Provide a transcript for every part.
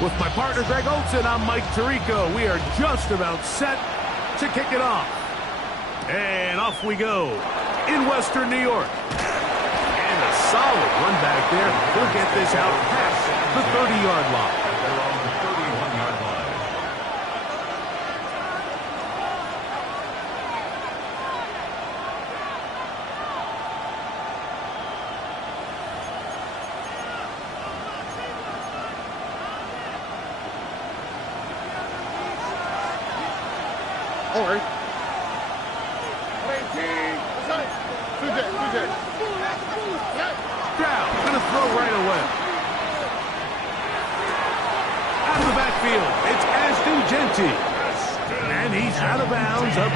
With my partner Greg Olson, I'm Mike Tirico. We are just about set to kick it off. And off we go in Western New York. And a solid run back there. He'll get this out past the 30-yard line. They're on the 31-yard line. All right. Stroud gonna throw right away. Out of the backfield, it's Ashton Genty. And he's out of bounds up.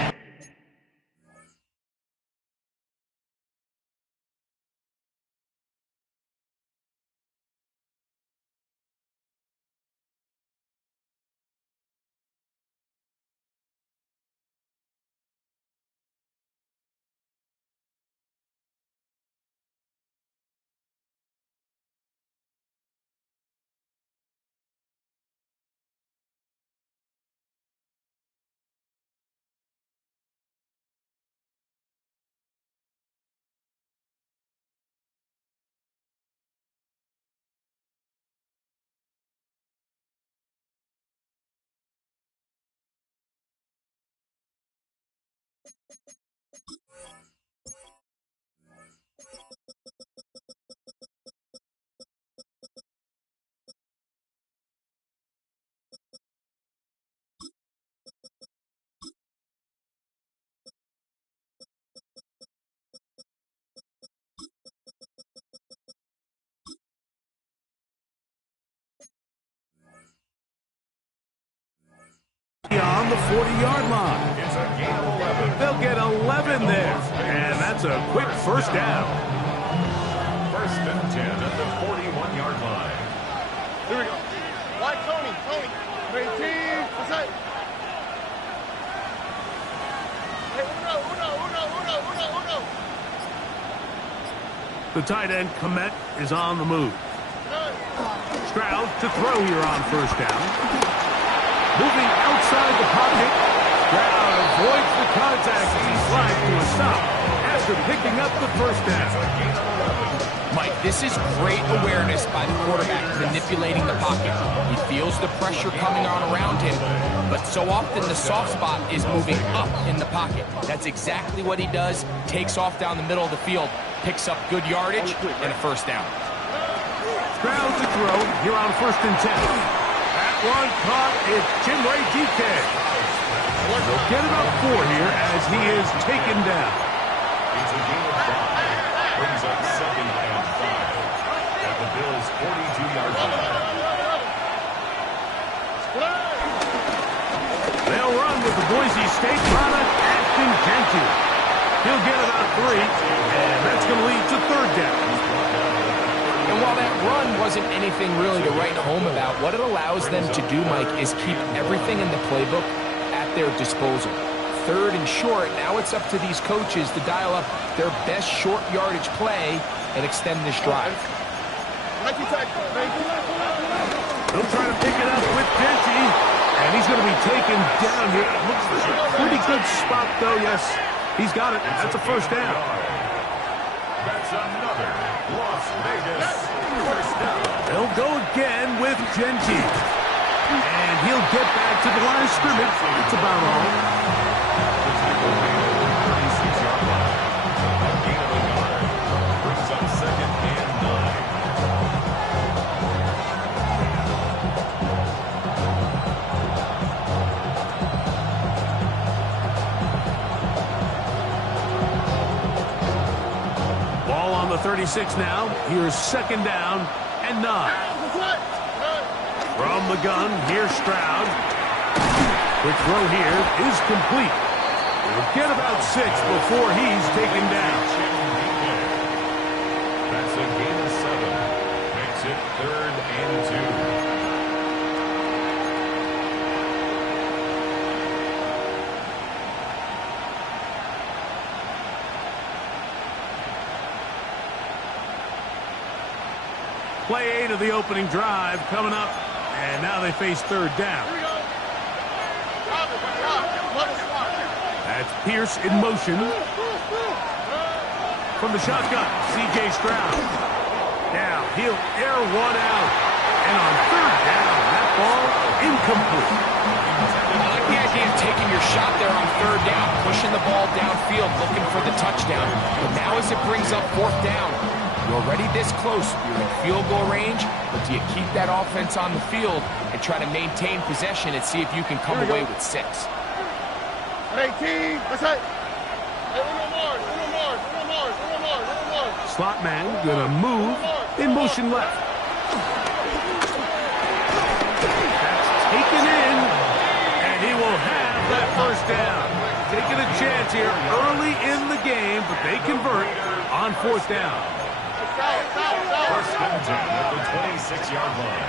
On the 40-yard line. It's a gain of 11. They'll get 11 there. And that's a quick first down. First and 10 at the 41-yard line. Here we go. Why, Tony? 18. What's that? Hey, uno. The tight end, Komet, is on the move. Stroud to throw here on first down. Moving outside the pocket. Stroud avoids the contact as he slides to a stop after picking up the first down. Mike, this is great awareness by the quarterback manipulating the pocket. He feels the pressure coming on around him, but so often the soft spot is moving up in the pocket. That's exactly what he does. Takes off down the middle of the field, picks up good yardage, and a first down. Stroud to throw here on first and 10. One caught, it's Chinwe DK. He'll get about 4 here as he is taken down. It's a gain of 5. Brings up 2nd and 5 at the Bills' 42-yard line. They'll run with the Boise State product, Ashton Genty. He'll get about 3, and that's going to lead to third down. And while that run wasn't anything really to write home about, what it allows them to do, Mike, is keep everything in the playbook at their disposal. Third and short, now it's up to these coaches to dial up their best short yardage play and extend this drive. They'll try to pick it up with Genty, and he's going to be taken down here. Looks like a pretty good spot, though. Yes, he's got it. That's a first down. That's another Las Vegas first down. They'll go again with Genty. And he'll get back to the line of scrimmage. That's about all. The tackle made at the 36-yard line. A gain of a yard. Brings up 2nd and 9. Ball on the 36 now. Here's 2nd down and 9. From the gun, here's Stroud. Quick throw here is complete. He'll get about 6 before he's taken down. That's a gain of 7. Makes it 3rd and 2. Play 8 of the opening drive coming up And now they face third down. That's Pierce in motion. From the shotgun, C.J. Stroud. Now he'll air one out. And on third down, that ball incomplete. I like the idea of taking your shot there on third down, pushing the ball downfield, looking for the touchdown. But now as it brings up fourth down, you're already this close. You're in field goal range, but do you keep that offense on the field and try to maintain possession and see if you can come away with 6? 18, what's that? Slot man gonna move in motion left. That's taken in, and he will have that first down. Taking a chance here early in the game, but they convert on fourth down. First and 10 at the 26-yard line.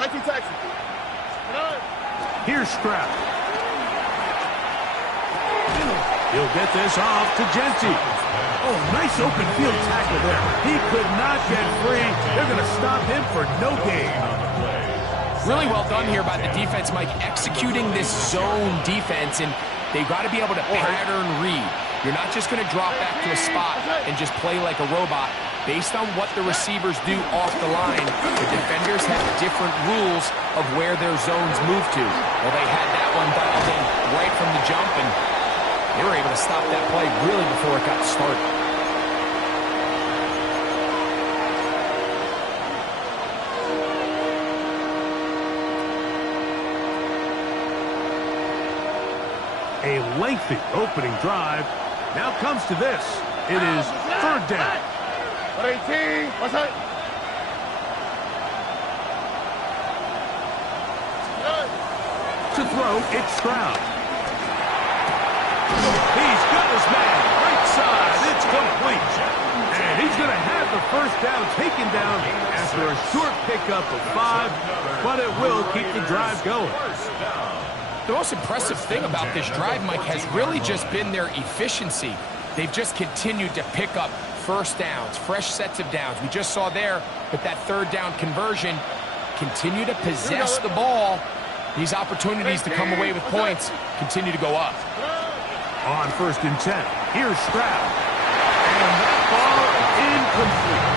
19 Texas. Here's Stroud. He'll get this off to Genty. Oh, nice open field tackle there. He could not get free. They're going to stop him for no gain. Really well done here by the defense, Mike, executing this zone defense, and they've got to be able to pattern read. You're not just going to drop back to a spot and just play like a robot. Based on what the receivers do off the line, the defenders have different rules of where their zones move to. Well, they had that one dialed in right from the jump, and they were able to stop that play really before it got started. A lengthy opening drive. Now comes to this. It is third down. 18, what's that? To throw, it's Stroud. He's got his man. Right side. It's complete. And he's going to have the first down taken down after a short pickup of 5, but it will keep the drive going. The most impressive thing about this drive, Mike, has really just been their efficiency. They've just continued to pick up first downs, fresh sets of downs. We just saw there with that third down conversion, continue to possess the ball. These opportunities to come away with points continue to go up. On first and 10, here's Stroud. And that ball incomplete.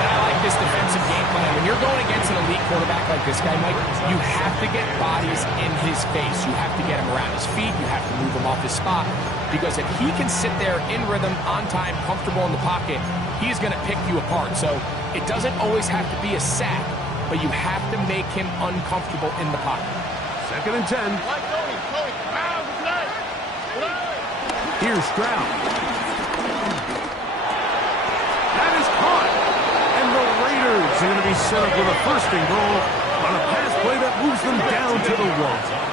I like this defensive game plan. When you're going against an elite quarterback like this guy, Mike, you have to get bodies in his face. You have to get him around his feet. You have to move him off his spot. Because if he can sit there in rhythm, on time, comfortable in the pocket, he's going to pick you apart. So it doesn't always have to be a sack, but you have to make him uncomfortable in the pocket. Second and 10. Here's Stroud. That is caught. And the Raiders are going to be set up with a first and goal on a pass play that moves them down to the 1.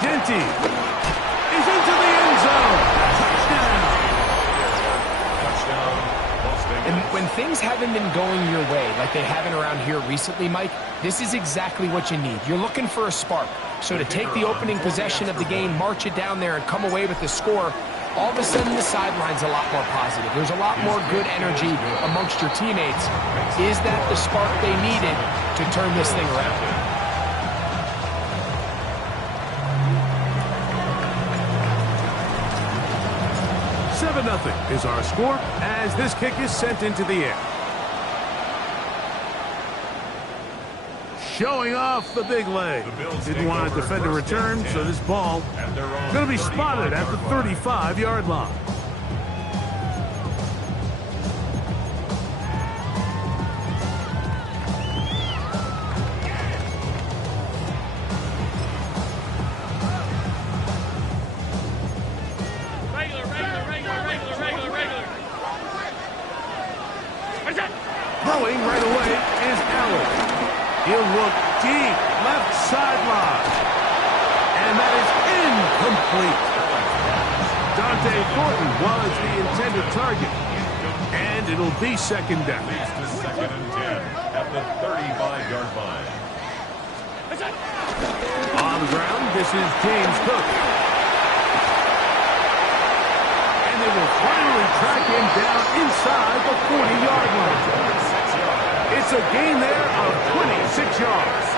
Genty is into the end zone. Touchdown. And when things haven't been going your way like they haven't around here recently, Mike, this is exactly what you need. You're looking for a spark. So to take the opening possession of the game, march it down there, and come away with the score, all of a sudden the sideline's a lot more positive. There's a lot more good energy amongst your teammates. Is that the spark they needed to turn this thing around? 7-0 is our score as this kick is sent into the air. Showing off the big leg. Didn't want to defend a return, so this ball going to be spotted at the 35-yard line. Throwing right away is Allen. He'll look deep, left sideline. And that is incomplete. Dante Thornton was the intended target. And it'll be second down. Second and 10 at the 35-yard line. On the ground, this is James Cook. And they will finally track him down inside the 40-yard line. It's a gain there of 26 yards.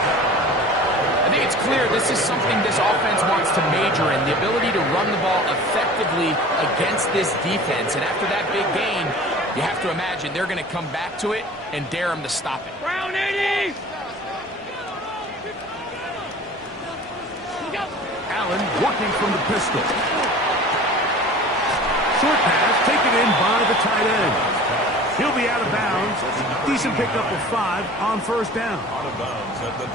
I think it's clear this is something this offense wants to major in, the ability to run the ball effectively against this defense. And after that big gain, you have to imagine they're going to come back to it and dare them to stop it. Brown 80! Allen working from the pistol. Short pass taken in by the tight end. He'll be out of bounds. Decent pickup of 5 on first down.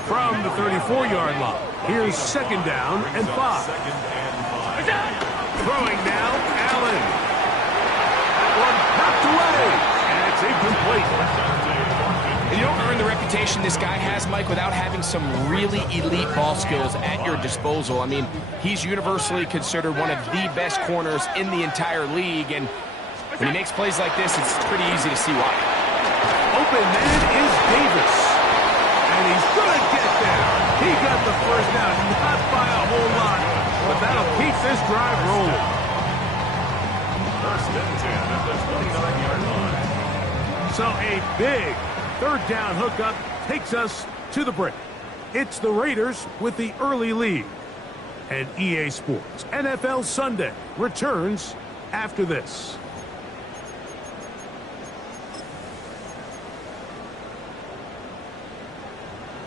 From the 34-yard line. Here's second down and 5. Throwing now, Allen. One popped away, and it's incomplete. And you don't earn the reputation this guy has, Mike, without having some really elite ball skills at your disposal. I mean, he's universally considered one of the best corners in the entire league, and when he makes plays like this, it's pretty easy to see why. Open man is Davis, and he's going to get there. He got the first down, not by a whole lot, but that'll keep this drive rolling. First and 10 at the 29-yard line. So a big third down hookup takes us to the break. It's the Raiders with the early lead. And EA Sports NFL Sunday returns after this.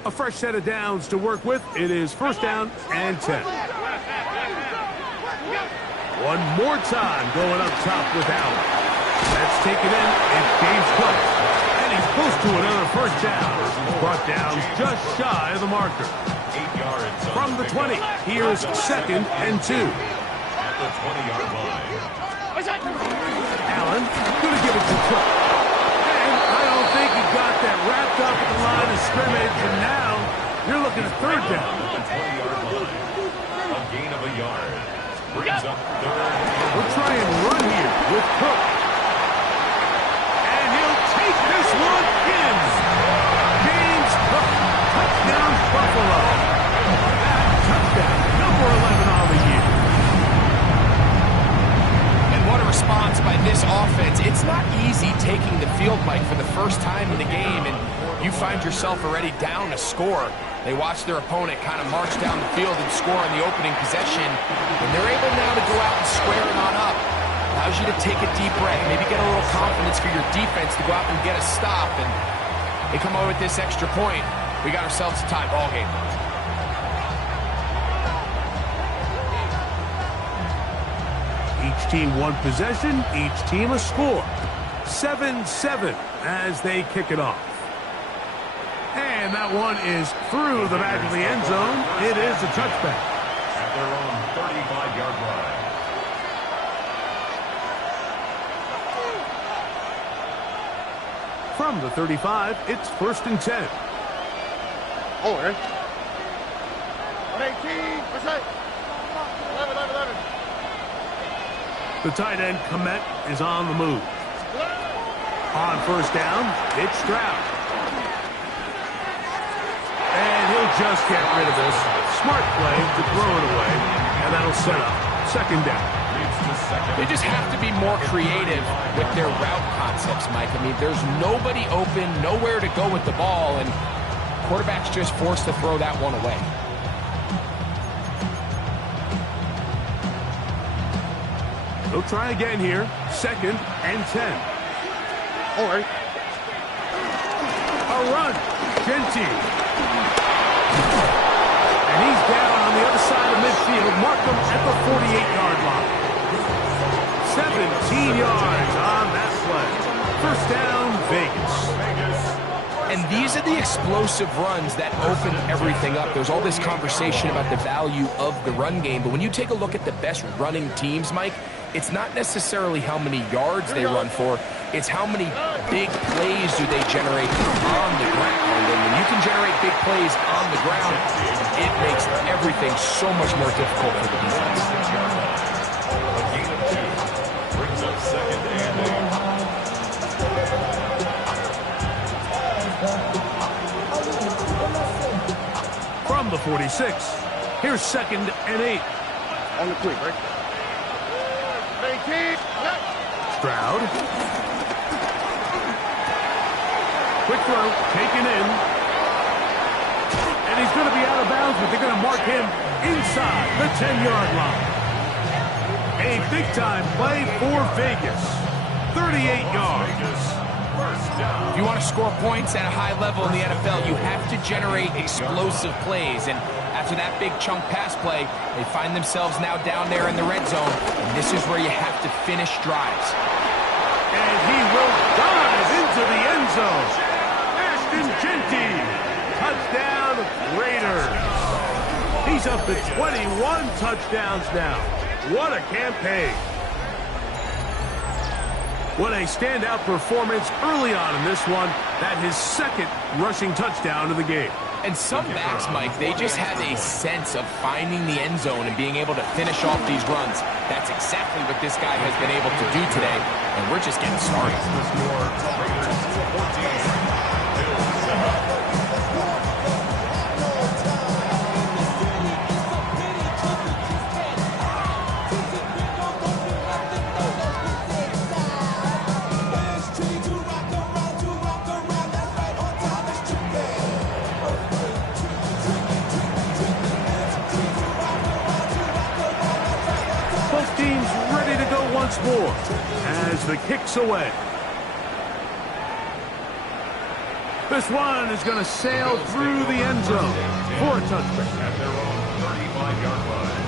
A fresh set of downs to work with. It is first down and 10. One more time going up top with Allen. That's taken in. It's James Cook. And he's close to another first down. Brought down just shy of the marker. 8 yards. From the 20, here's second and 2. At the 20-yard line. Allen going to give it to Cook. And I don't think he got that wrapped up at the line of scrimmage. And now you're looking at third down. At the 20-yard line. A gain of a yard. Brings up third. We'll try and run here with Cook. And he'll take this one in. James Cook, touchdown Buffalo. That touchdown, number 11 on the year. And what a response by this offense. It's not easy taking the field, Mike, for the first time in the game, and you find yourself already down a score. They watch their opponent kind of march down the field and score on the opening possession, and they're able now to go out and square it on up. Allows you to take a deep breath, maybe get a little confidence for your defense to go out and get a stop, and they come over with this extra point. We got ourselves a tie ball game. Each team one possession, each team a score. 7-7 as they kick it off. And that one is through the back of the end zone. It is a touchback. At their own 35-yard line. From the 35, it's first and 10. Oh, right. 118. What's that? 11. The tight end, Komet, is on the move. On first down, it's Stroud. And he'll just get rid of this. Smart play to throw it away, and that'll set up second down. They just have to be more creative with their route concepts, Mike. I mean, there's nobody open, nowhere to go with the ball, and quarterback's just forced to throw that one away. They'll try again here. Second and 10. All right. A run. Gentile. And he's down on the other side of midfield. Markham at the 48-yard line. 17 yards on that play. First down, Vegas. And these are the explosive runs that open everything up. There's all this conversation about the value of the run game, but when you take a look at the best running teams, Mike, it's not necessarily how many yards they run for, it's how many big plays do they generate on the ground. And when you can generate big plays on the ground, it makes everything so much more difficult for the defense. A gain of 2. Brings up second and 8. From the 46, here's second and 8. On the quick, right? 18. Stroud. Quick throw, taken in. And he's going to be out of bounds, but they're going to mark him inside the 10-yard line. A big-time play for Vegas. 38 yards. If you want to score points at a high level in the NFL, you have to generate explosive plays. And after that big chunk pass play, they find themselves now down there in the red zone. And this is where you have to finish drives. And he will dive into the end zone. Ashton Genty. Touchdown, Raiders. He's up to 21 touchdowns now. What a campaign. What a standout performance early on in this one. That his second rushing touchdown of the game. And some backs, Mike, they just have a sense of finding the end zone and being able to finish off these runs. That's exactly what this guy has been able to do today, and we're just getting started. More as the kick's away. This one is going to sail through the end zone for a touchback. At their own 35-yard line.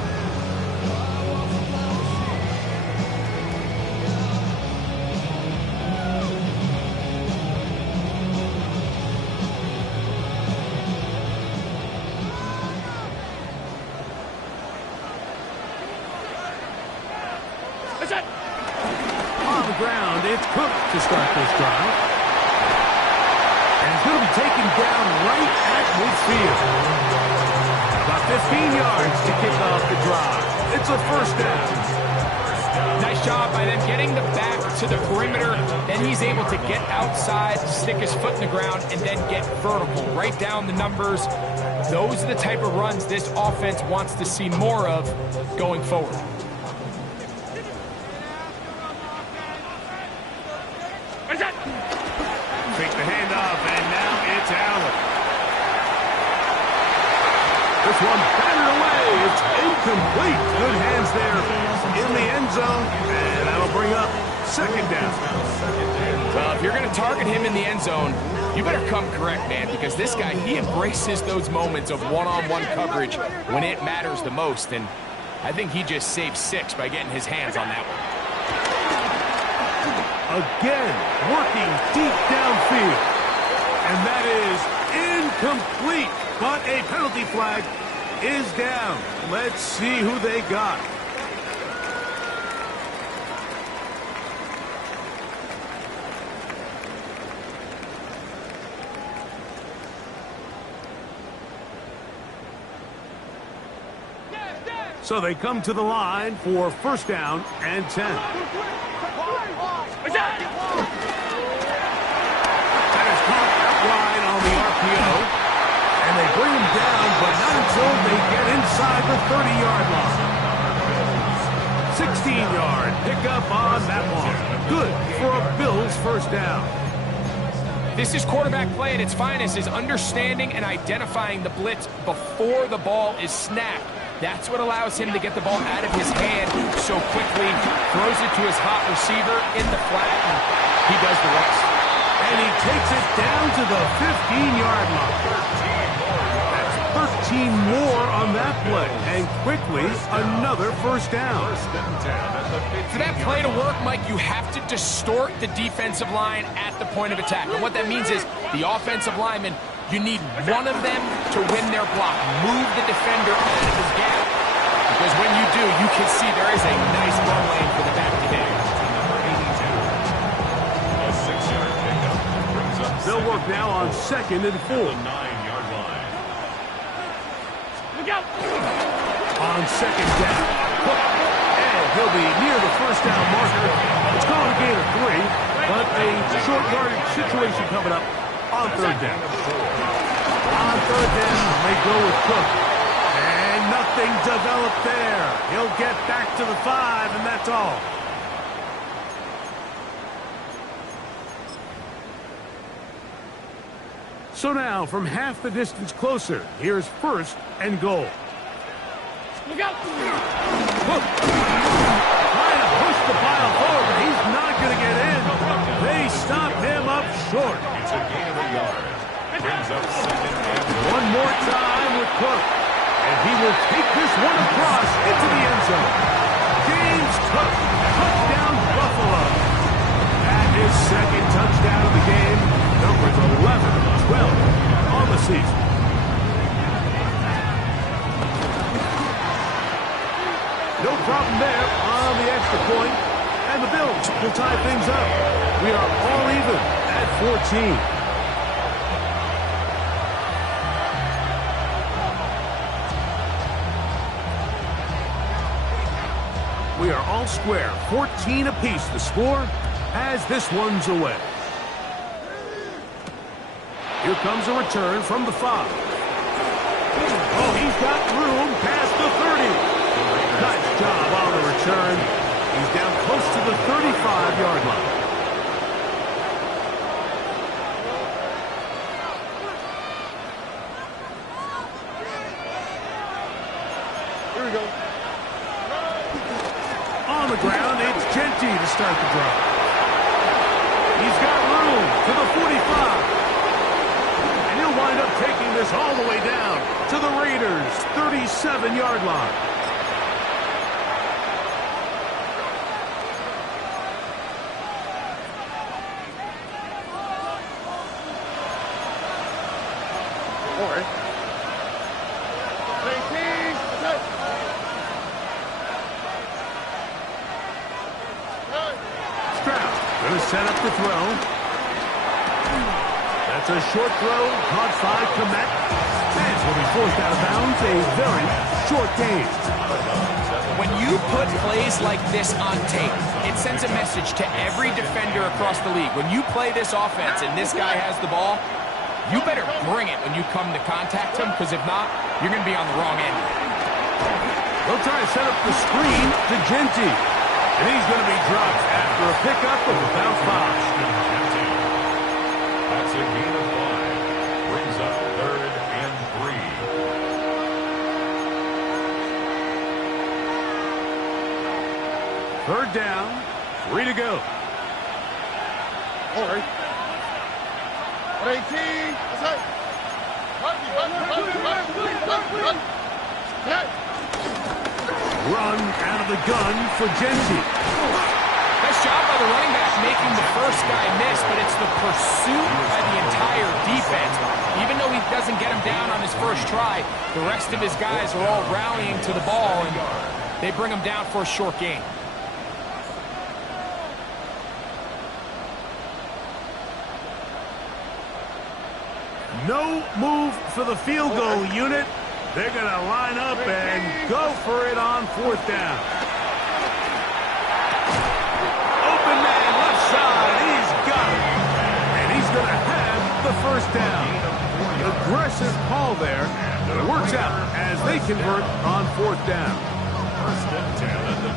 On the ground, it's Cook to start this drive. And he's going to be taken down right at midfield. About 15 yards to kick off the drive. It's a first down. Nice job by them getting the back to the perimeter. Then he's able to get outside, stick his foot in the ground, and then get vertical. Right down the numbers. Those are the type of runs this offense wants to see more of going forward. Take the handoff, and now it's Allen. This one batted away. It's incomplete. Good hands there in the end zone, and that'll bring up second down. Well, if you're going to target him in the end zone, you better come correct, man, because this guy, he embraces those moments of one-on-one coverage when it matters the most, and I think he just saved 6 by getting his hands on that one. Again, working deep downfield. And that is incomplete. But a penalty flag is down. Let's see who they got. So they come to the line for first down and 10. That is caught out wide on the RPO. And they bring him down, but not until they get inside the 30-yard line. 16-yard pickup on that one. Good for a Bills first down. This is quarterback play at its finest, is understanding and identifying the blitz before the ball is snapped. That's what allows him to get the ball out of his hand so quickly, throws it to his hot receiver in the flat, and he does the rest. And he takes it down to the 15-yard line. That's 13 more on that play, and quickly another first down. For that play to work, Mike, you have to distort the defensive line at the point of attack. And what that means is the offensive lineman, you need one of them to win their block. Move the defender out of his gap. Because when you do, you can see there is a nice run lane for the back to hit. They'll work now on 2nd and 4. The 9-yard line. Look out! On second down. And he'll be near the first down marker. It's called a gain of 3, but a short yardage situation coming up on third down. On third down, they go with Cook. And nothing developed there. He'll get back to the 5, and that's all. So now, from half the distance closer, here's 1st and goal. Look out! Look. Trying to push the pile forward, but he's not going to get in. They stop him up short. It's a gain of a yard. Brings up 2nd and One more time with Cook. And he will take this one across into the end zone. James Cook, touchdown Buffalo. At his 2nd touchdown of the game, numbers 11, 12 on the season. No problem there on the extra point, and the Bills will tie things up. We are all even at 14. We are all square, 14 apiece. The score as this one's away. Here comes a return from the 5. Oh, he's got room past the 30. Nice job on the return. He's down close to the 35-yard line. Here we go. On the ground, it's Genty to start the drive. He's got room to the 45. And he'll wind up taking this all the way down to the Raiders' 37-yard line. All right. 18, set. Stroud going to set up the throw. That's a short throw, caught by Komet. And will be forced out of bounds. A very short game. When you put plays like this on tape, it sends a message to every defender across the league. When you play this offense and this guy has the ball, you better bring it when you come to contact him, because if not, you're going to be on the wrong end. They'll try to set up the screen to Genty. And he's going to be dropped after a pickup of about 5. That's a gain of 5. Brings up 3rd and 3. 3rd down, 3 to go. All right. 18, set. Run out of the gun for Genty. Nice job by the running back making the first guy miss, but it's the pursuit by the entire defense. Even though he doesn't get him down on his first try, the rest of his guys are all rallying to the ball, and they bring him down for a short gain. No move for the field goal unit. They're going to line up and go for it on 4th down. Open man, left side. He's got it. And he's going to have the 1st down. Aggressive call there. It works out as they convert on 4th down.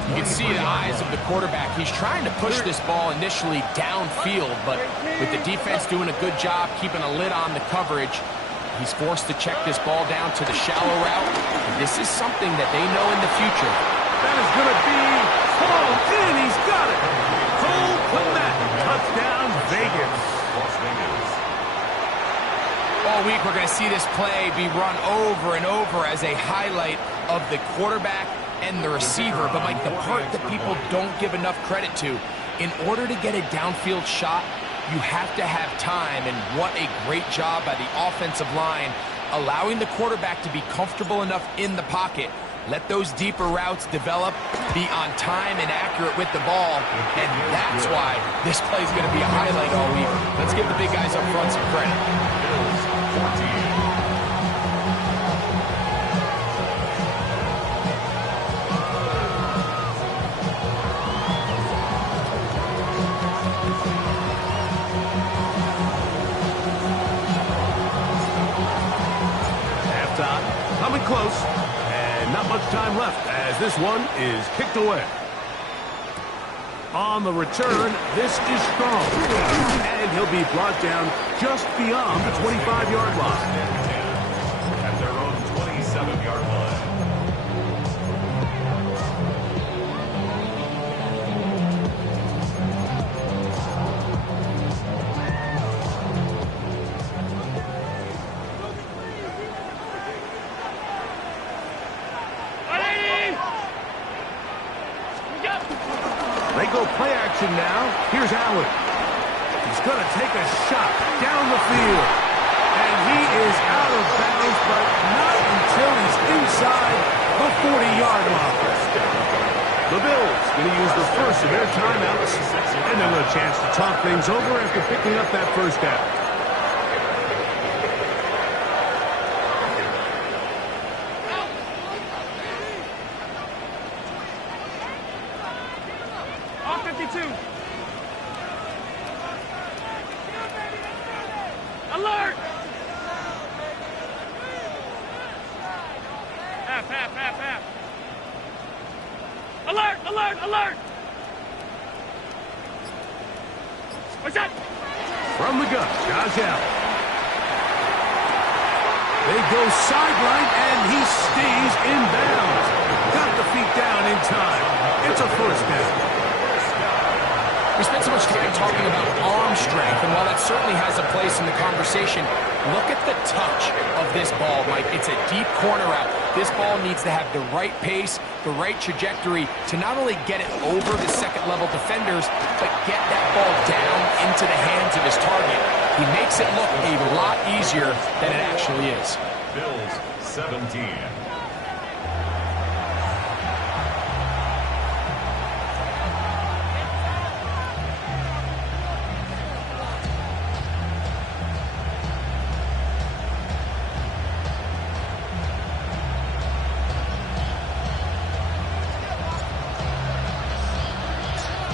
You can see the eyes of the quarterback. He's trying to push this ball initially downfield, but with the defense doing a good job keeping a lid on the coverage, he's forced to check this ball down to the shallow route. And this is something that they know in the future. That is going to be hauled in. He's got it. Cole Komet. Touchdown, Vegas. All week we're going to see this play be run over and over as a highlight of the quarterback and the receiver. But, Mike, the part that people don't give enough credit to, in order to get a downfield shot, you have to have time, and what a great job by the offensive line, allowing the quarterback to be comfortable enough in the pocket. Let those deeper routes develop, be on time and accurate with the ball, and that's why this play is going to be a highlight all week. Let's give the big guys up front some credit. Bills 14. Coming close, and not much time left as this one is kicked away. On the return, this is strong. And he'll be brought down just beyond the 25-yard line. At their own 27-yard line. They go play action now. Here's Allen. He's going to take a shot down the field. And he is out of bounds, but not until he's inside the 40-yard line. The Bills going to use the first of their timeouts. And they'll have a chance to talk things over after picking up that first down. Alert! Half. Alert! What's that? From the gun, Josh Allen. They go sideline, and he stays in bounds. Got the feet down in time. It's a first down. We spent so much time talking about arm strength, and while that certainly has a place in the conversation, look at the touch of this ball, Mike. It's a deep corner route. This ball needs to have the right pace, the right trajectory to not only get it over the second-level defenders, but get that ball down into the hands of his target. He makes it look a lot easier than it actually is. Bills 17.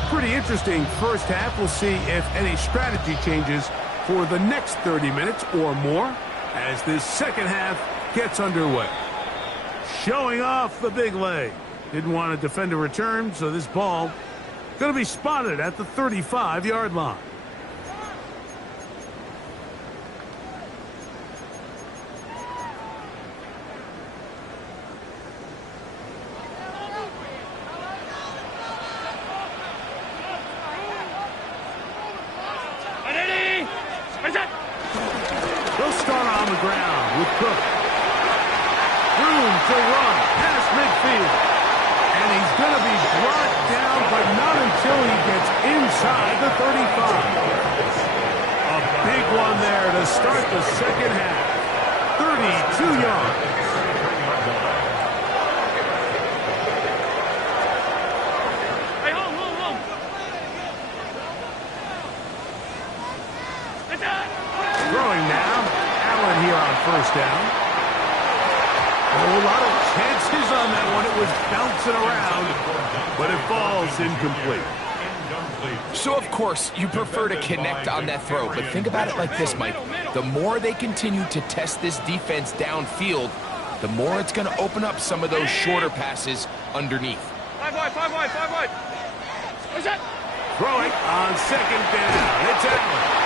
Pretty interesting first half. We'll see if any strategy changes for the next 30 minutes or more as this second half gets underway. Showing off the big leg. Didn't want to defend a return, so this ball going to be spotted at the 35-yard line. They'll start on the ground with Cook. Room to run past midfield. And he's going to be brought down, but not until he gets inside the 35. A big one there to start the second half. 32 yards. Hey, home. Throwing now. Allen here on first down. Oh, a lot of chances on that one. It was bouncing around, but it falls incomplete. So, of course, you prefer to connect on that throw, but think about it like this, Mike. The more they continue to test this defense downfield, the more it's going to open up some of those shorter passes underneath. Five wide. What's that? Throwing on second down. It's Allen.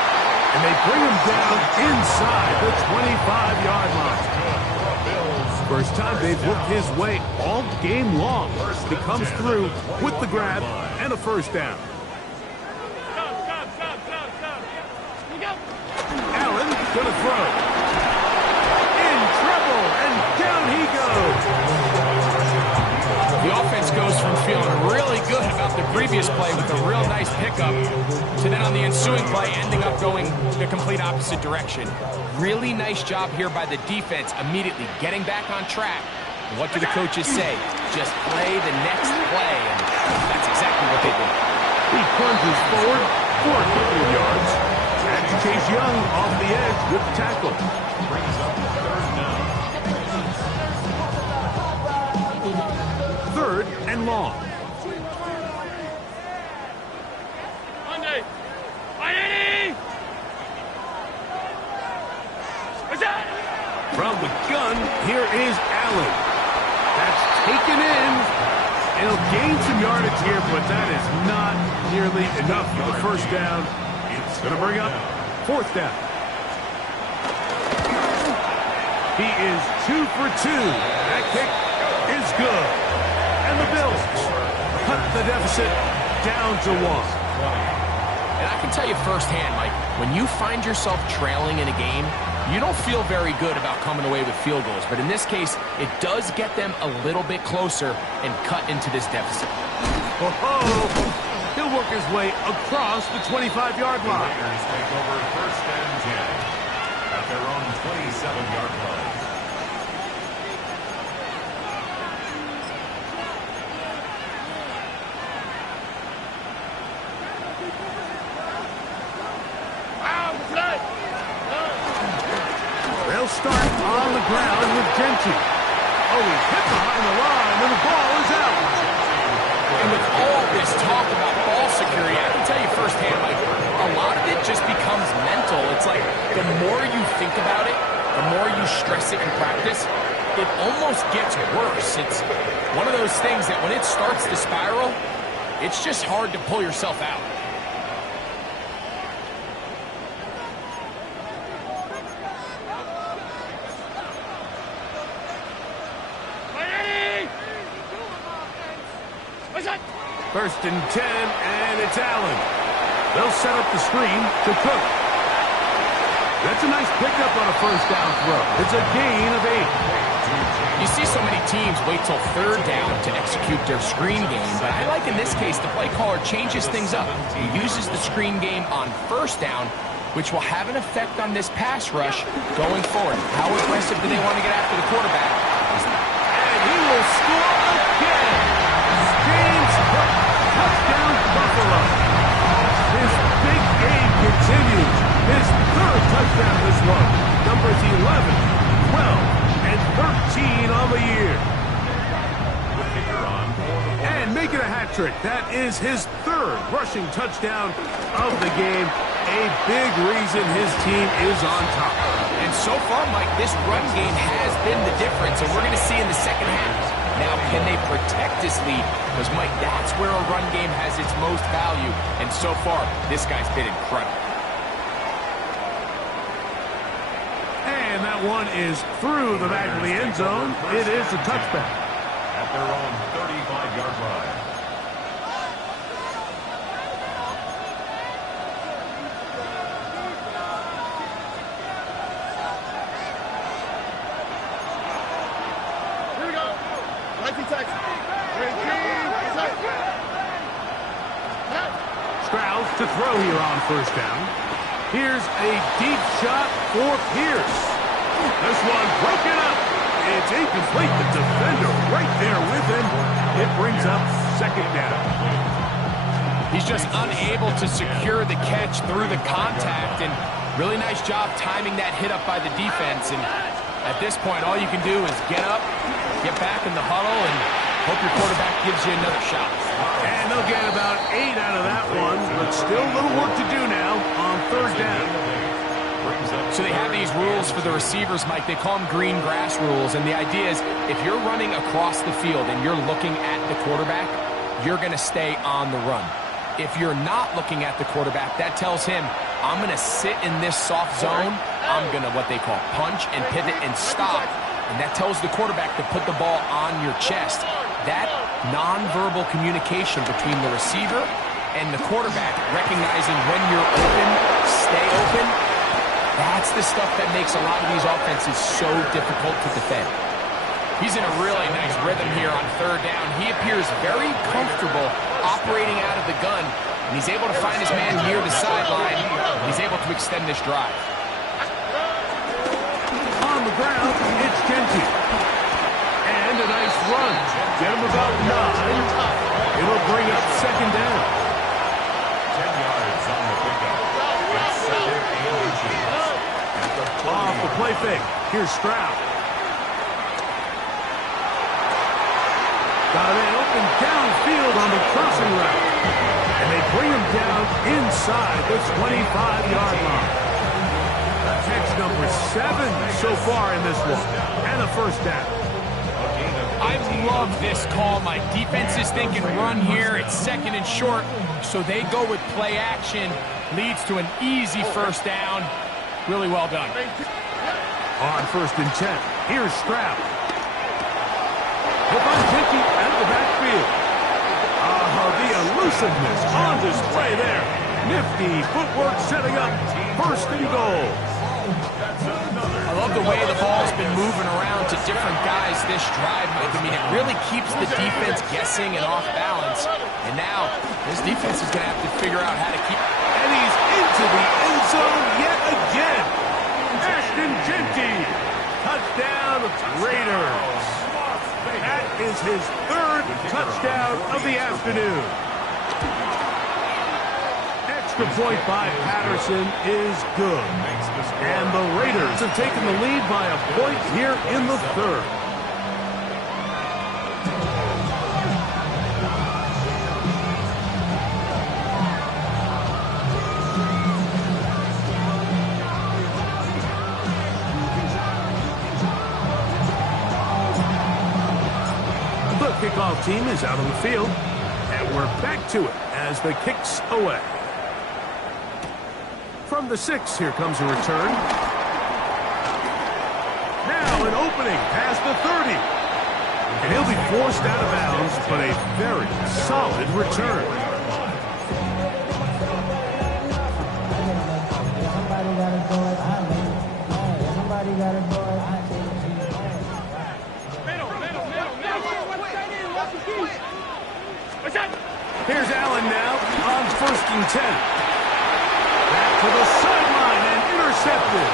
And they bring him down inside the 25-yard line. First time they've looked his way all game long. He comes through with the grab and a first down. Stop. You go. Allen gonna throw. In trouble, and down he goes. The offense goes from feeling really good about the previous play with a real nice pickup to then on the ensuing play ending up going the complete opposite direction. Really nice job here by the defense immediately getting back on track. And what do the coaches say? Just play the next play, and that's exactly what they did. He plunges forward for a couple of yards. And Chase Young off the edge with the tackle. Brings up third down. Third and long. Monday. What's that? From the gun, here is Allen. That's taken in. He'll gain some yardage here, but that is not nearly enough for the first down. It's going to bring up fourth down. He is 2 for 2. That kick is good. And the Bills cut the deficit down to 1. And I can tell you firsthand, Mike, when you find yourself trailing in a game, you don't feel very good about coming away with field goals. But in this case, it does get them a little bit closer and cut into this deficit. He'll work his way across the 25-yard line. Raiders take over first and 10 at their own 27-yard line. They'll start on the ground with Gentry. Oh, he's hit behind the line, and the ball is out. And with all this talk about ball security, I can tell you firsthand, Mike, a lot of it just becomes mental. It's like the more you think about it, the more you stress it in practice, it almost gets worse. It's one of those things that when it starts to spiral, it's just hard to pull yourself out. First and 10, and it's Allen. They'll set up the screen to Cook. That's a nice pickup on a first down throw. It's a gain of 8. You see so many teams wait till third down to execute their screen game, but I like in this case the play caller changes things up. He uses the screen game on first down, which will have an effect on this pass rush going forward. How aggressive do they want to get after the quarterback? And he will score again. James Cook, touchdown Buffalo. His big game continues. His third touchdown this one. Numbers 11, 12, and 13 on the year. And making a hat trick. That is his third rushing touchdown of the game. A big reason his team is on top. And so far, Mike, this run game has been the difference, and we're going to see in the second half. Now, can they protect this lead? Because, Mike, that's where a run game has its most value. And so far, this guy's been incredible. And that one is through the back of the end zone. It is a touchback. At their own 35-yard line. Strauss to throw here on first down. Here's a deep shot for Pierce. This one broken up. It's incomplete. The defender right there with him. It brings up second down. He's just unable to secure the catch through the contact, and really nice job timing that hit up by the defense. And at this point, all you can do is get up, get back in the huddle, and hope your quarterback gives you another shot. And they'll get about 8 out of that one, but still a little work to do now on third down. So they have these rules for the receivers, Mike. They call them green grass rules, and the idea is if you're running across the field and you're looking at the quarterback, you're going to stay on the run. If you're not looking at the quarterback, that tells him, I'm going to sit in this soft zone. I'm going to what they call punch and pivot and stop. And that tells the quarterback to put the ball on your chest. That nonverbal communication between the receiver and the quarterback, recognizing when you're open, stay open, that's the stuff that makes a lot of these offenses so difficult to defend. He's in a really nice rhythm here on third down. He appears very comfortable operating out of the gun, and he's able to find his man near the sideline. He's able to extend this drive. On the ground, it's Gentry. And a nice run. Get him about 9. It'll bring up second down. 10 yards on the pickup. It's second and 8. Off the play fake. Here's Stroud. Got a man open downfield on the crossing route. And they bring him down inside the 25-yard line. Catch number 7 so far in this one. And a first down. I I love this call. My defense is thinking run here. It's second and short, so they go with play action. Leads to an easy first down. Really well done. On 1st and 10, here's Stroud. Jenkins out of the backfield. The elusiveness on display there. Nifty footwork setting up 1st and goal. I love the way the ball's been moving around to different guys this drive, Mike. I mean, it really keeps the defense guessing and off balance. And now, this defense is going to have to figure out how to keep... And he's into the end zone yet again. Ashton Jenkins. Touchdown, Raiders. That is his 3rd touchdown of the afternoon. Extra point by Patterson is good. And the Raiders have taken the lead by a point here in the 3rd. The kickoff team is out on the field, and we're back to it as the kick's away. From the 6, here comes a return. Now an opening past the 30. And he'll be forced out of bounds, but a very solid return. Here's Allen now on 1st and 10. Back to the sideline and intercepted.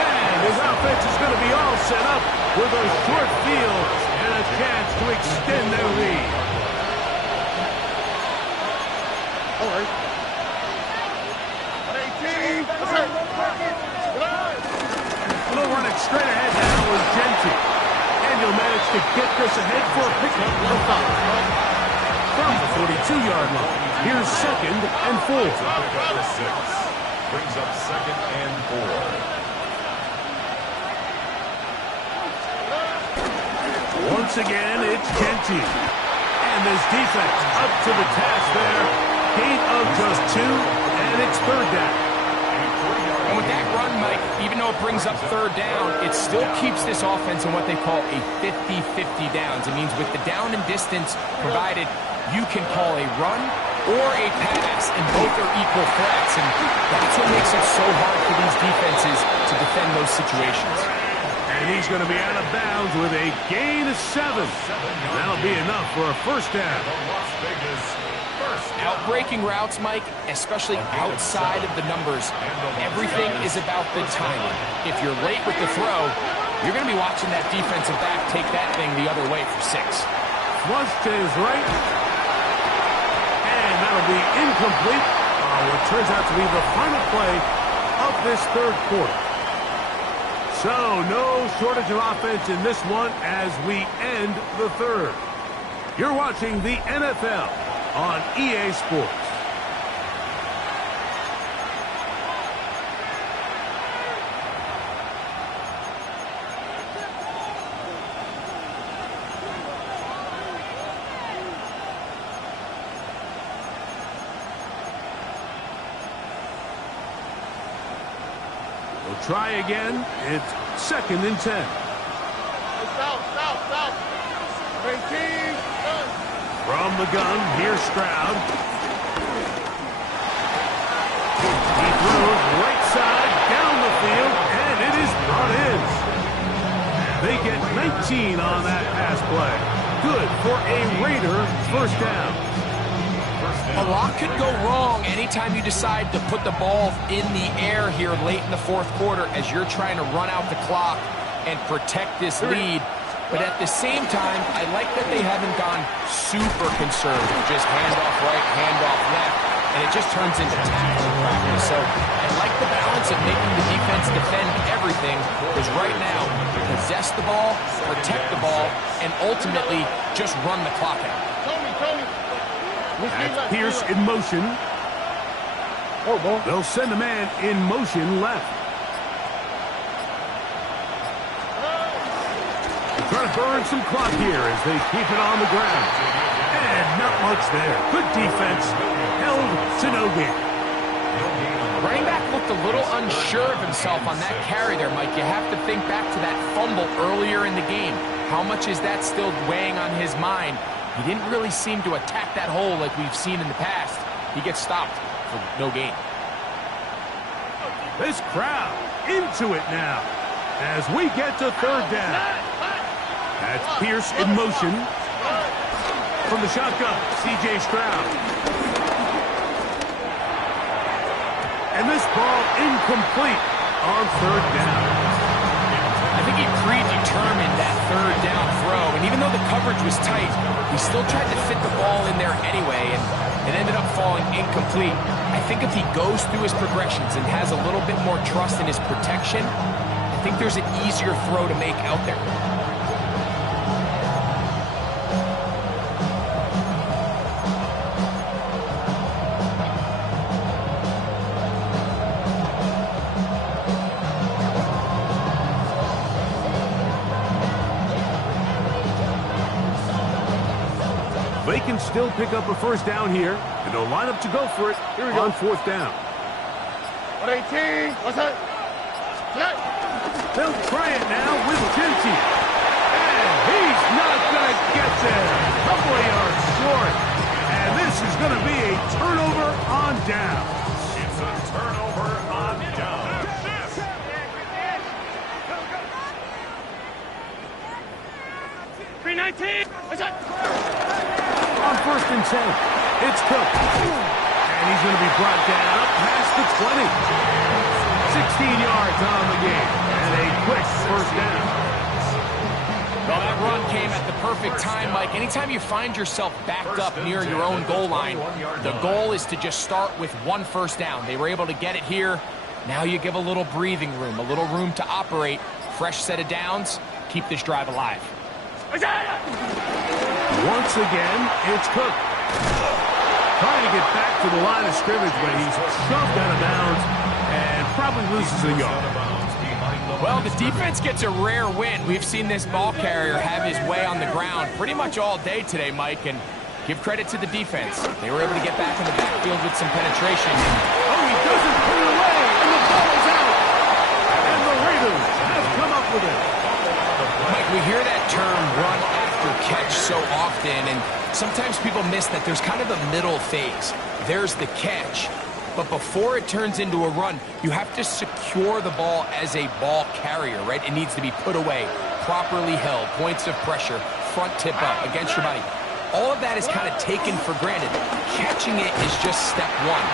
And his offense is going to be all set up with a short field and a chance to extend their lead. All right. 18. They'll run it straight ahead now with Genty. And he'll manage to get this ahead for a pickup of 5. From the 42-yard line, here's 2nd and 4. Brings up 2nd and 4. Once again, it's Genty. And this defense up to the task there. Gain of just 2, and it's 3rd down. And with that run, Mike, even though it brings up 3rd down, it still keeps this offense in what they call a 50-50 downs. It means with the down and distance provided, you can call a run or a pass, and both are equal threats. And that's what makes it so hard for these defenses to defend those situations. And he's going to be out of bounds with a gain of 7. That'll be enough for a 1st down. Outbreaking routes, Mike, especially outside of the numbers, everything is about the timing. If you're late with the throw, you're going to be watching that defensive back take that thing the other way for 6. Flush to his right. And that'll be incomplete. What turns out to be the final play of this 3rd quarter. So, no shortage of offense in this one as we end the 3rd. You're watching the NFL on EA Sports. We'll try again. It's 2nd and 10. South. 18. From the gun, here's Stroud. He throws right side down the field, and it is brought in. They get 19 on that pass play. Good for a Raider 1st down. A lot could go wrong anytime you decide to put the ball in the air here late in the 4th quarter as you're trying to run out the clock and protect this lead. But at the same time, I like that they haven't gone super conservative. Just handoff right, handoff left, and it just turns into tackling practice. So I like the balance of making the defense defend everything, because right now, possess the ball, protect the ball, and ultimately just run the clock out. Tony. That's Pierce in motion. They'll send a man in motion left. Trying to burn some clock here as they keep it on the ground. And not much there. Good defense. Held to no gain. Running back looked a little unsure of himself on that carry there, Mike. You have to think back to that fumble earlier in the game. How much is that still weighing on his mind? He didn't really seem to attack that hole like we've seen in the past. He gets stopped for no gain. This crowd into it now as we get to third down. That's Pierce in motion. From the shotgun, C.J. Stroud. And this ball incomplete on third down. I think he predetermined that third down throw, and even though the coverage was tight, he still tried to fit the ball in there anyway, and it ended up falling incomplete. I think if he goes through his progressions and has a little bit more trust in his protection, I think there's an easier throw to make out there. They can still pick up a first down here, and they'll line up to go for it. Here we go on fourth down. 118. What's that? They'll try it now with Cincy. And he's not going to get there. A couple of yards short. And this is going to be a turnover on down. It's a turnover on down. 319. What's that? On first and 10, it's Cook. And he's going to be brought down up past the 20. 16 yards on the game. And a quick first down. Well, that run came at the perfect time, Mike. Anytime you find yourself backed up near your own goal line, the goal is to just start with one first down. They were able to get it here. Now you give a little breathing room, a little room to operate. Fresh set of downs. Keep this drive alive. Once again, it's Cook. Trying to get back to the line of scrimmage, but he's shoved out of bounds and probably loses a yard. Well, the defense gets a rare win. We've seen this ball carrier have his way on the ground pretty much all day today, Mike, and give credit to the defense. They were able to get back in the backfield with some penetration. Oh, he doesn't put it away, and the ball is out. And the Raiders have come up with it. Mike, we hear that term run after catch so often, and sometimes people miss that there's kind of a middle phase. There's the catch, but before it turns into a run, you have to secure the ball as a ball carrier, right? It needs to be put away, properly held, points of pressure, front tip up against your body. All of that is kind of taken for granted. Catching it is just step one.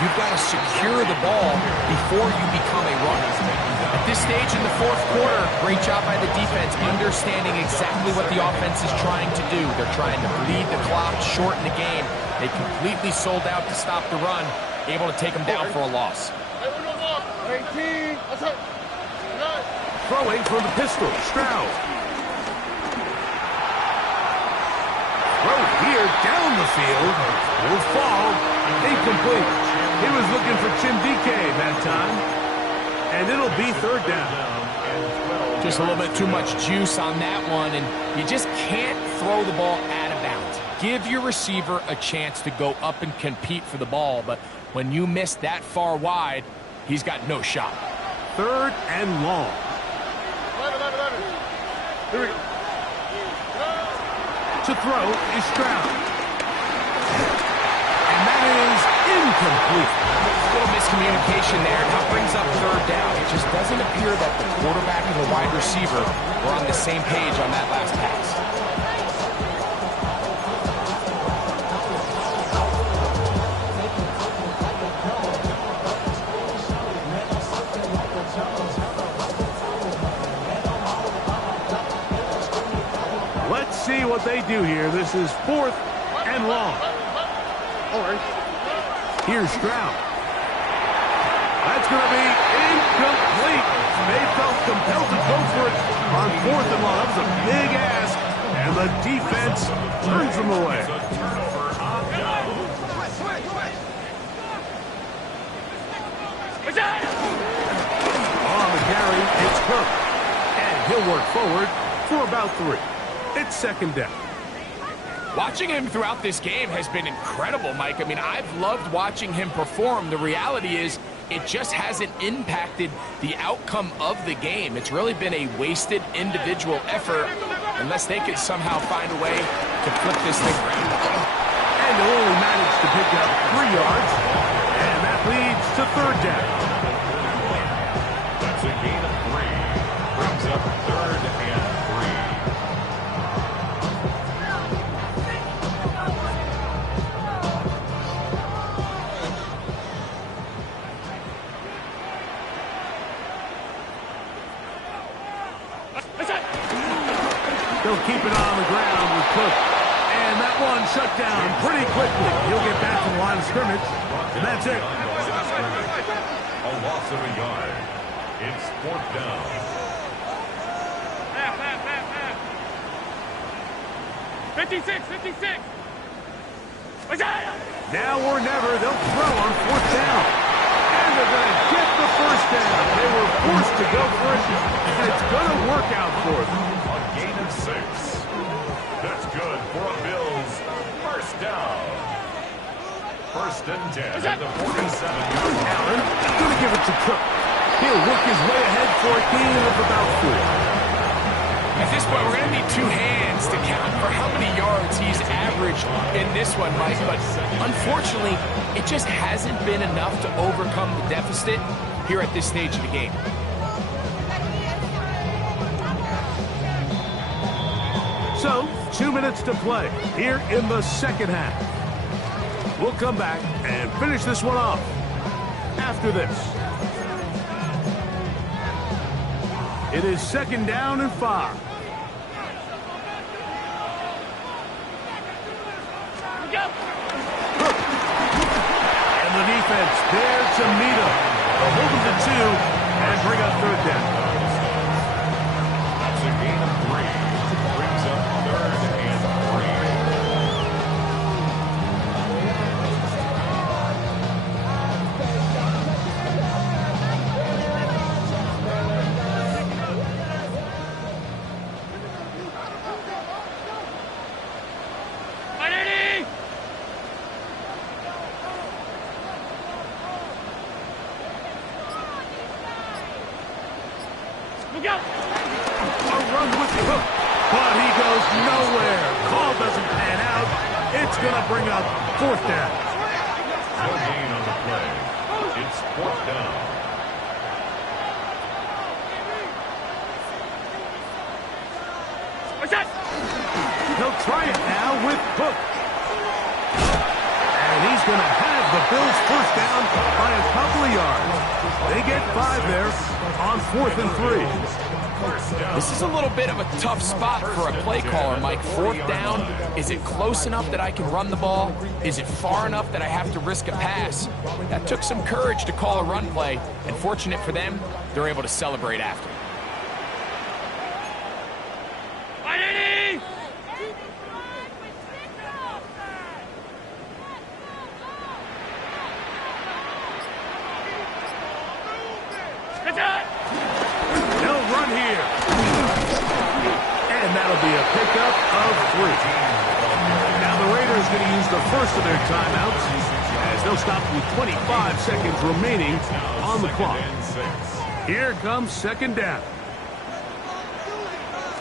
You've got to secure the ball before you become a runner. At this stage in the fourth quarter, great job by the defense, understanding exactly what the offense is trying to do. They're trying to bleed the clock, shorten the game. They completely sold out to stop the run, able to take them down for a loss. 18. What's that? Throwing from the pistol, Stroud. Throw here down the field. Will fall. Incomplete. He was looking for Tim DK that time. And it'll be third down. Just a little bit too much juice on that one, and you just can't throw the ball out of bounds. Give your receiver a chance to go up and compete for the ball, but when you miss that far wide, he's got no shot. Third and long. 11. Here we go. To throw is Stroud. And that is incomplete. A little miscommunication there. Now brings up third down. It just doesn't appear that the quarterback and the wide receiver were on the same page on that last pass. Let's see what they do here. This is fourth and long. All right. Here's Stroud. That's going to be incomplete. They felt compelled to go for it on fourth and long. That was a big ask, and the defense turns them away. On the carry, it's Cook. And he'll work forward for about 3. It's second down. Watching him throughout this game has been incredible, Mike. I mean, I've loved watching him perform. The reality is it just hasn't impacted the outcome of the game. It's really been a wasted individual effort unless they could somehow find a way to flip this thing around. And they only managed to pick up 3 yards, and that leads to third down. That's a gain of 3. Brings up third and 3. They'll keep it on the ground with Cook. And that one shut down pretty quickly. He'll get back to the line of scrimmage, and that's it. A loss of a yard. It's fourth down. 56, 56. Now or never, they'll throw on fourth down. And they're going to get the first down. They were forced to go for it, and it's going to work out for them. A gain of 6. That's good for a Bills first down. First and 10 at the 47-yard line. Allen going to give it to Cook. He'll work his way ahead for a gain of about 4. At this point, we're going to need 2 hands to count for how many yards he's averaged in this one, Mike. But unfortunately, it just hasn't been enough to overcome the deficit here at this stage of the game. So, 2 minutes to play here in the second half. We'll come back and finish this one off after this. It is second down and 5. And the defense there to meet him. They'll hold him to 2 and bring up third down. That's a gain of 3. Brings up third and 3. A run with Cook, but he goes nowhere. Call doesn't pan out. It's going to bring up fourth down. No gain on the play. It's fourth down. He'll try it now with Cook. And he's going to have the Bills first down by a couple of yards. They get 5 there on 4th and 3. This is a little bit of a tough spot for a play caller, Mike. Fourth down, is it close enough that I can run the ball? Is it far enough that I have to risk a pass? That took some courage to call a run play, and fortunate for them, they're able to celebrate after. They'll run here. And that'll be a pickup of 3. Now the Raiders going to use the first of their timeouts as they'll stop with 25 seconds remaining on the clock. Here comes second down.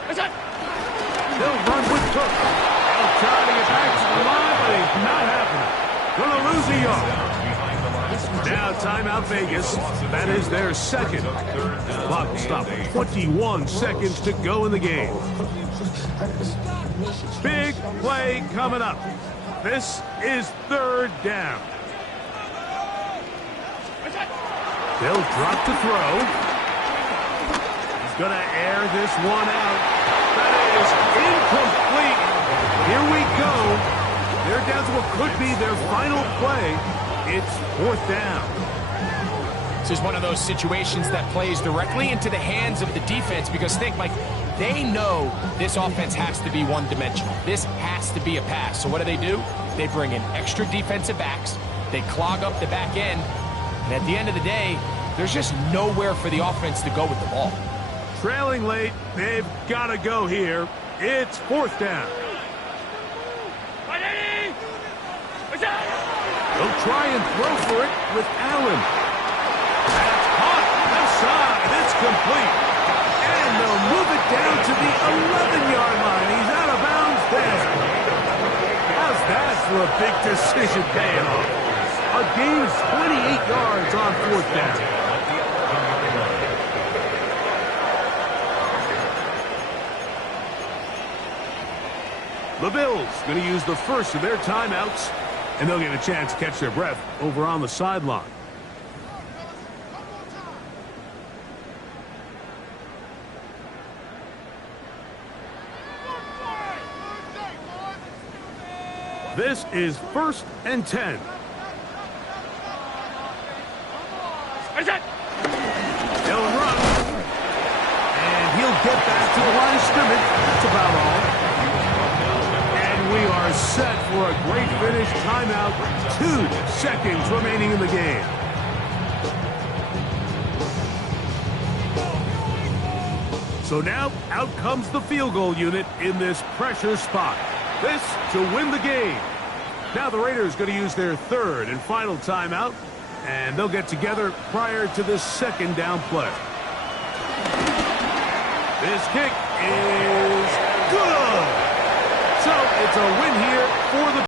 They'll run with Cook. They'll try to get back to the line, but it's not happening. Going to lose a yard. Now timeout Vegas. That is their second. Clock will stop. 21 seconds to go in the game. Big play coming up. This is third down. They'll drop to throw. He's going to air this one out. That is incomplete. Here we go. They're down to what could be their final play. It's fourth down. This is one of those situations that plays directly into the hands of the defense because think, Mike, they know this offense has to be one-dimensional. This has to be a pass. So what do? They bring in extra defensive backs. They clog up the back end. And at the end of the day, there's just nowhere for the offense to go with the ball. Trailing late, they've got to go here. It's fourth down. They'll try and throw for it with Allen. That's caught. Left side. It's complete. And they'll move it down to the 11-yard line. He's out of bounds there. How's that for a big decision paying off? A gain of 28 yards on fourth down. The Bills going to use the first of their timeouts, and they'll get a chance to catch their breath over on the sideline. This is 1st and 10. He'll run, and he'll get back to the line of scrimmage. That's about all. We are set for a great finish. Timeout. 2 seconds remaining in the game. So now out comes the field goal unit in this pressure spot. This to win the game. Now the Raiders going to use their third and final timeout, and they'll get together prior to the second down play. This kick is good. So it's a win here for the